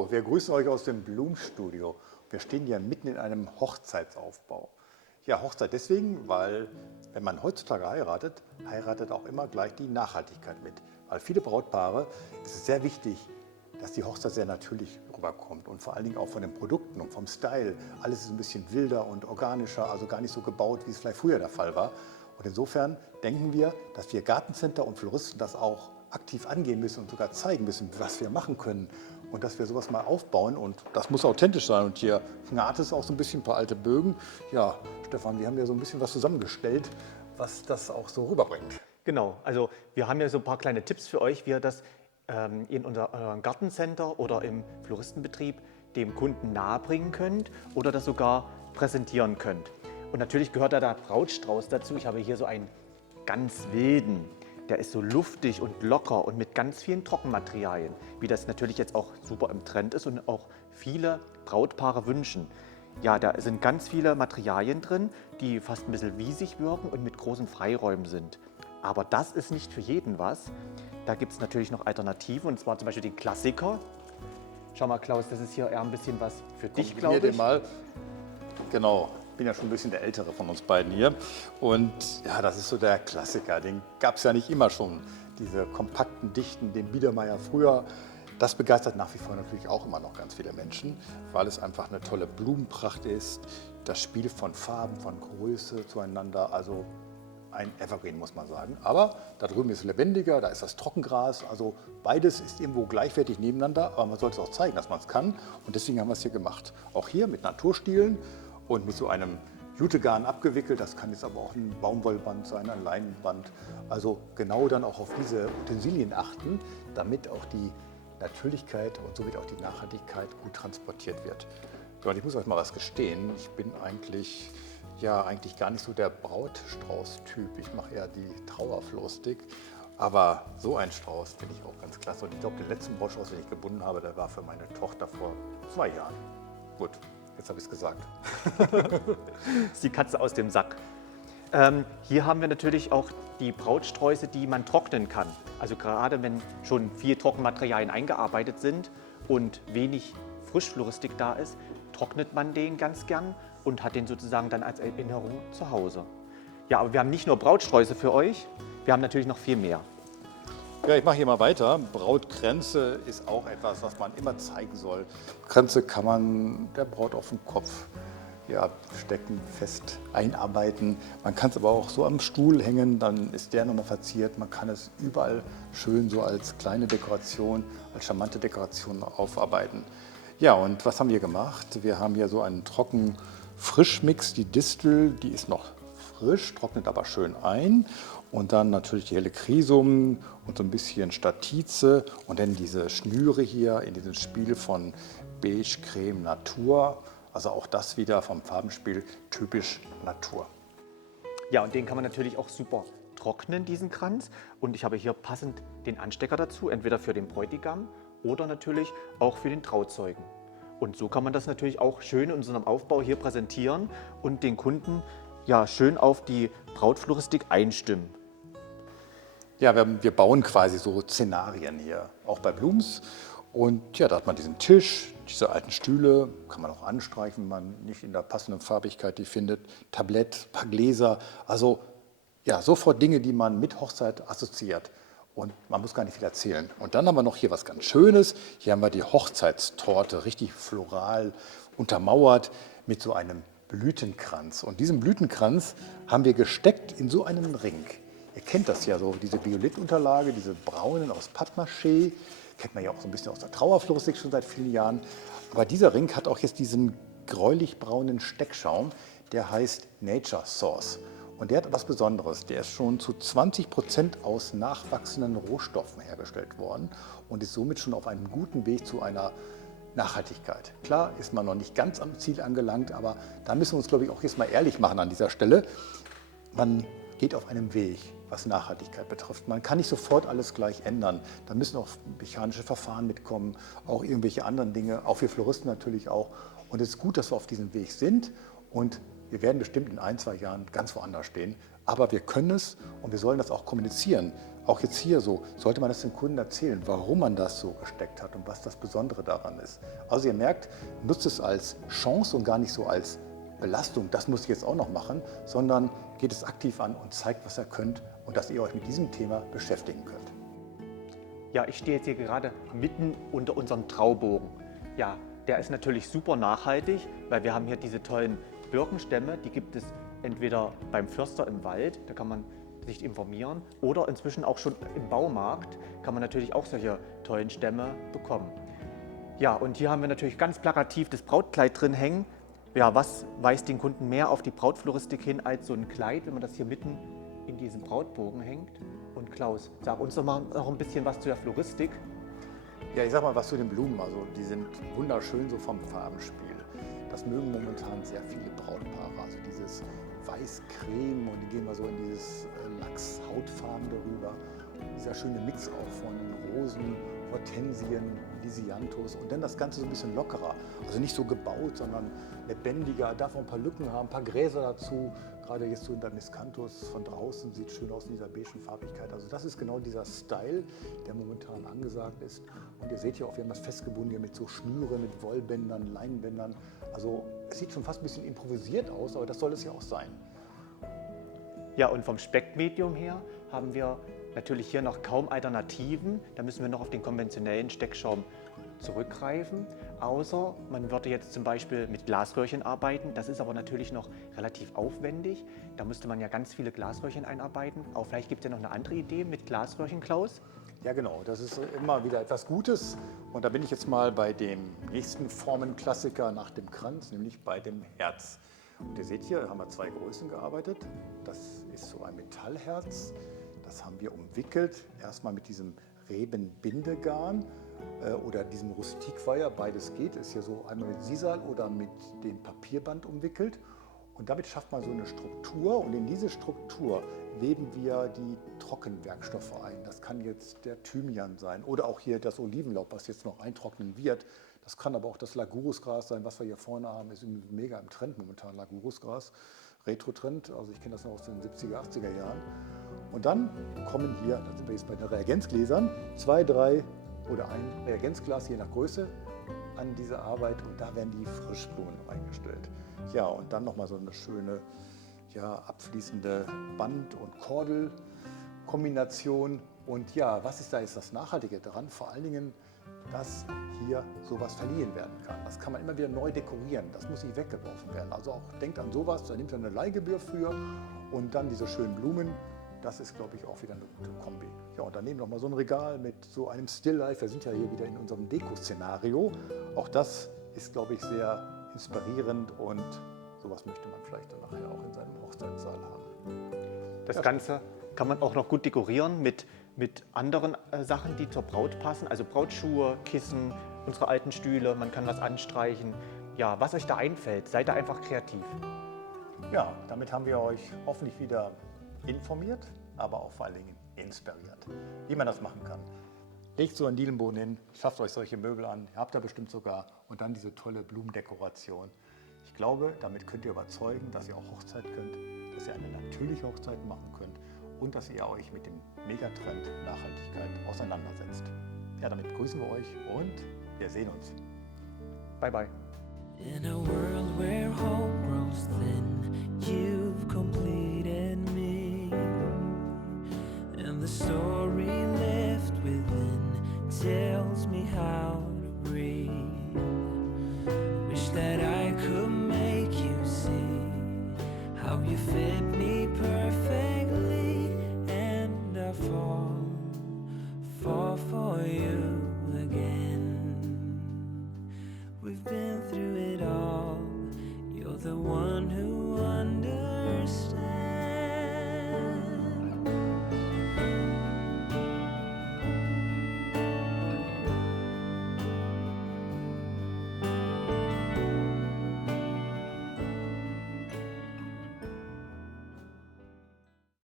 Hallo, wir grüßen euch aus dem Blumenstudio. Wir stehen hier mitten in einem Hochzeitsaufbau. Ja, Hochzeit deswegen, weil wenn man heutzutage heiratet, heiratet auch immer gleich die Nachhaltigkeit mit. Weil viele Brautpaare ist es sehr wichtig, dass die Hochzeit sehr natürlich rüberkommt und vor allen Dingen auch von den Produkten und vom Style. Alles ist ein bisschen wilder und organischer, also gar nicht so gebaut, wie es vielleicht früher der Fall war. Und insofern denken wir, dass wir Gartencenter und Floristen das auch aktiv angehen müssen und sogar zeigen müssen, was wir machen können und dass wir sowas mal aufbauen und das muss authentisch sein. Und hier knarrt es auch so ein bisschen, ein paar alte Bögen. Ja, Stefan, wir haben ja so ein bisschen was zusammengestellt, was das auch so rüberbringt. Genau, also wir haben ja so ein paar kleine Tipps für euch, wie ihr das in eurem Gartencenter oder im Floristenbetrieb dem Kunden nahebringen könnt oder das sogar präsentieren könnt. Und natürlich gehört da der Brautstrauß dazu. Ich habe hier so einen ganz wilden. Der ist so luftig und locker und mit ganz vielen Trockenmaterialien, wie das natürlich jetzt auch super im Trend ist und auch viele Brautpaare wünschen. Ja, da sind ganz viele Materialien drin, die fast ein bisschen wiesig wirken und mit großen Freiräumen sind. Aber das ist nicht für jeden was. Da gibt es natürlich noch Alternativen, und zwar zum Beispiel den Klassiker. Schau mal, Klaus, das ist hier eher ein bisschen was für dich, glaube ich. Den mal. Genau, ich bin ja schon ein bisschen der Ältere von uns beiden hier. Und ja, das ist so der Klassiker. Den gab es ja nicht immer schon. Diese kompakten Dichten, den Biedermeier früher. Das begeistert nach wie vor natürlich auch immer noch ganz viele Menschen, weil es einfach eine tolle Blumenpracht ist. Das Spiel von Farben, von Größe zueinander. Also ein Evergreen, muss man sagen. Aber da drüben ist es lebendiger, da ist das Trockengras. Also beides ist irgendwo gleichwertig nebeneinander, aber man sollte es auch zeigen, dass man es kann. Und deswegen haben wir es hier gemacht. Auch hier mit Naturstielen und mit so einem Jutegarn abgewickelt. Das kann jetzt aber auch ein Baumwollband sein, ein Leinenband. Also genau dann auch auf diese Utensilien achten, damit auch die Natürlichkeit und somit auch die Nachhaltigkeit gut transportiert wird. Ja, und ich muss euch mal was gestehen, ich bin eigentlich gar nicht so der Brautstrauß-Typ. Ich mache eher die Trauerflohstick. Aber so ein Strauß finde ich auch ganz klasse. Und ich glaube, den letzten Brautstrauß, den ich gebunden habe, der war für meine Tochter vor 2 Jahren. Gut, jetzt habe ich es gesagt. Ist die Katze aus dem Sack. Hier haben wir natürlich auch die Brautsträuße, die man trocknen kann. Also gerade wenn schon viel Trockenmaterialien eingearbeitet sind und wenig Frischfloristik da ist, trocknet man den ganz gern und hat den sozusagen dann als Erinnerung zu Hause. Ja, aber wir haben nicht nur Brautsträuße für euch, wir haben natürlich noch viel mehr. Ja, ich mache hier mal weiter. Brautkränze ist auch etwas, was man immer zeigen soll. Kränze kann man der Braut auf den Kopf stecken, fest einarbeiten. Man kann es aber auch so am Stuhl hängen, dann ist der nochmal verziert. Man kann es überall schön so als kleine Dekoration, als charmante Dekoration aufarbeiten. Ja, und was haben wir gemacht? Wir haben hier so einen Trocken-Frisch-Mix. Die Distel, die ist noch frisch, trocknet aber schön ein. Und dann natürlich die helle Krisum und so ein bisschen Statize. Und dann diese Schnüre hier in diesem Spiel von Beige, Creme, Natur. Also auch das wieder vom Farbenspiel typisch Natur. Ja, und den kann man natürlich auch super trocknen, diesen Kranz. Und ich habe hier passend den Anstecker dazu, entweder für den Bräutigam oder natürlich auch für den Trauzeugen. Und so kann man das natürlich auch schön in unserem Aufbau hier präsentieren und den Kunden ja schön auf die Brautfloristik einstimmen. Ja, wir bauen quasi so Szenarien hier, auch bei Blums. Und ja, da hat man diesen Tisch, diese alten Stühle, kann man auch anstreichen, wenn man nicht in der passenden Farbigkeit die findet. Tablett, ein paar Gläser, also ja, sofort Dinge, die man mit Hochzeit assoziiert. Und man muss gar nicht viel erzählen. Und dann haben wir noch hier was ganz Schönes. Hier haben wir die Hochzeitstorte, richtig floral untermauert mit so einem Blütenkranz. Und diesen Blütenkranz haben wir gesteckt in so einen Ring. Ihr kennt das ja so, diese Violettunterlage, diese braunen aus Pappmaché. Kennt man ja auch so ein bisschen aus der Trauerfloristik schon seit vielen Jahren. Aber dieser Ring hat auch jetzt diesen gräulich-braunen Steckschaum, der heißt Nature Source. Und der hat etwas Besonderes. Der ist schon zu 20% aus nachwachsenden Rohstoffen hergestellt worden und ist somit schon auf einem guten Weg zu einer Nachhaltigkeit. Klar ist man noch nicht ganz am Ziel angelangt, aber da müssen wir uns, glaube ich, auch jetzt mal ehrlich machen an dieser Stelle. Man geht auf einem Weg, was Nachhaltigkeit betrifft. Man kann nicht sofort alles gleich ändern. Da müssen auch mechanische Verfahren mitkommen, auch irgendwelche anderen Dinge, auch für Floristen natürlich auch. Und es ist gut, dass wir auf diesem Weg sind und wir werden bestimmt in 1, 2 Jahren ganz woanders stehen. Aber wir können es und wir sollen das auch kommunizieren. auch jetzt hier so, sollte man das dem Kunden erzählen, warum man das so gesteckt hat und was das Besondere daran ist. Also ihr merkt, nutzt es als Chance und gar nicht so als Belastung, das muss ich jetzt auch noch machen, sondern geht es aktiv an und zeigt, was ihr könnt und dass ihr euch mit diesem Thema beschäftigen könnt. Ja, ich stehe jetzt hier gerade mitten unter unserem Traubogen. Ja, der ist natürlich super nachhaltig, weil wir haben hier diese tollen Birkenstämme, die gibt es entweder beim Förster im Wald, da kann man sich informieren, oder inzwischen auch schon im Baumarkt kann man natürlich auch solche tollen Stämme bekommen. Ja, und hier haben wir natürlich ganz plakativ das Brautkleid drin hängen. Ja, was weist den Kunden mehr auf die Brautfloristik hin als so ein Kleid, wenn man das hier mitten in diesem Brautbogen hängt? Und Klaus, sag uns doch mal noch ein bisschen was zu der Floristik. Ja, ich sag mal was zu den Blumen. Also die sind wunderschön so vom Farbenspiel. Das mögen momentan sehr viele Brautpaare. Also dieses Weiß-Creme und die gehen wir so in dieses Lachs-Hautfarben darüber. Dieser schöne Mix auch von Rosen, Hortensien, Lisianthus und dann das Ganze so ein bisschen lockerer. Also nicht so gebaut, sondern lebendiger, darf auch ein paar Lücken haben, ein paar Gräser dazu. Gerade jetzt so in der Miscanthus von draußen, sieht schön aus in dieser beigen Farbigkeit. Also das ist genau dieser Style, der momentan angesagt ist. Und ihr seht hier auch, wir haben das festgebunden hier mit so Schnüren, mit Wollbändern, Leinbändern. Also es sieht schon fast ein bisschen improvisiert aus, aber das soll es ja auch sein. Ja, und vom Speckmedium her haben wir natürlich hier noch kaum Alternativen. Da müssen wir noch auf den konventionellen Steckschaum zurückgreifen. Außer man würde jetzt zum Beispiel mit Glasröhrchen arbeiten. Das ist aber natürlich noch relativ aufwendig. Da müsste man ja ganz viele Glasröhrchen einarbeiten. Auch vielleicht gibt es ja noch eine andere Idee mit Glasröhrchen, Klaus? Ja genau, das ist immer wieder etwas Gutes. Und da bin ich jetzt mal bei dem nächsten Formenklassiker nach dem Kranz, nämlich bei dem Herz. Und ihr seht hier, haben wir zwei Größen gearbeitet. Das ist so ein Metallherz. Das haben wir umwickelt, erstmal mit diesem Rebenbindegarn oder diesem Rustikweiher, beides geht, ist hier so einmal mit Sisal oder mit dem Papierband umwickelt. Und damit schafft man so eine Struktur und in diese Struktur weben wir die Trockenwerkstoffe ein. Das kann jetzt der Thymian sein oder auch hier das Olivenlaub, was jetzt noch eintrocknen wird. Das kann aber auch das Lagurisgras sein, was wir hier vorne haben, ist mega im Trend momentan, Lagurisgras, Retro-Trend, also ich kenne das noch aus den 70er, 80er Jahren. Und dann kommen hier, da sind wir jetzt bei den Reagenzgläsern, 2, 3 oder ein Reagenzglas, je nach Größe, an diese Arbeit und da werden die Frischblumen reingestellt. Ja, und dann nochmal so eine schöne, ja, abfließende Band- und Kordelkombination. Und ja, was ist da jetzt das Nachhaltige daran? Vor allen Dingen, dass hier sowas verliehen werden kann. Das kann man immer wieder neu dekorieren, das muss nicht weggeworfen werden. Also auch denkt an sowas, da nimmt ihr eine Leihgebühr für und dann diese schönen Blumen. Das ist, glaube ich, auch wieder eine gute Kombi. Ja, und daneben noch mal so ein Regal mit so einem Stilllife. Wir sind ja hier wieder in unserem Deko-Szenario. Auch das ist, glaube ich, sehr inspirierend und sowas möchte man vielleicht dann nachher auch in seinem Hochzeitssaal haben. Das Ganze kann man auch noch gut dekorieren mit anderen Sachen, die zur Braut passen. Also Brautschuhe, Kissen, unsere alten Stühle, man kann was anstreichen. Ja, was euch da einfällt, seid da einfach kreativ. Ja, damit haben wir euch hoffentlich wieder informiert, aber auch vor allen Dingen inspiriert, wie man das machen kann. Legt so einen Dielenboden hin, schafft euch solche Möbel an, ihr habt da bestimmt sogar und dann diese tolle Blumendekoration. Ich glaube, damit könnt ihr überzeugen, dass ihr auch Hochzeit könnt, dass ihr eine natürliche Hochzeit machen könnt und dass ihr euch mit dem Megatrend Nachhaltigkeit auseinandersetzt. Ja, damit grüßen wir euch und wir sehen uns. Bye, bye. In a world where hope grows thin, you've completed me. And the story left within tells me how to breathe. Wish that I could make you see how you fit me perfectly. And I fall for you again. We've been through it all. You're the one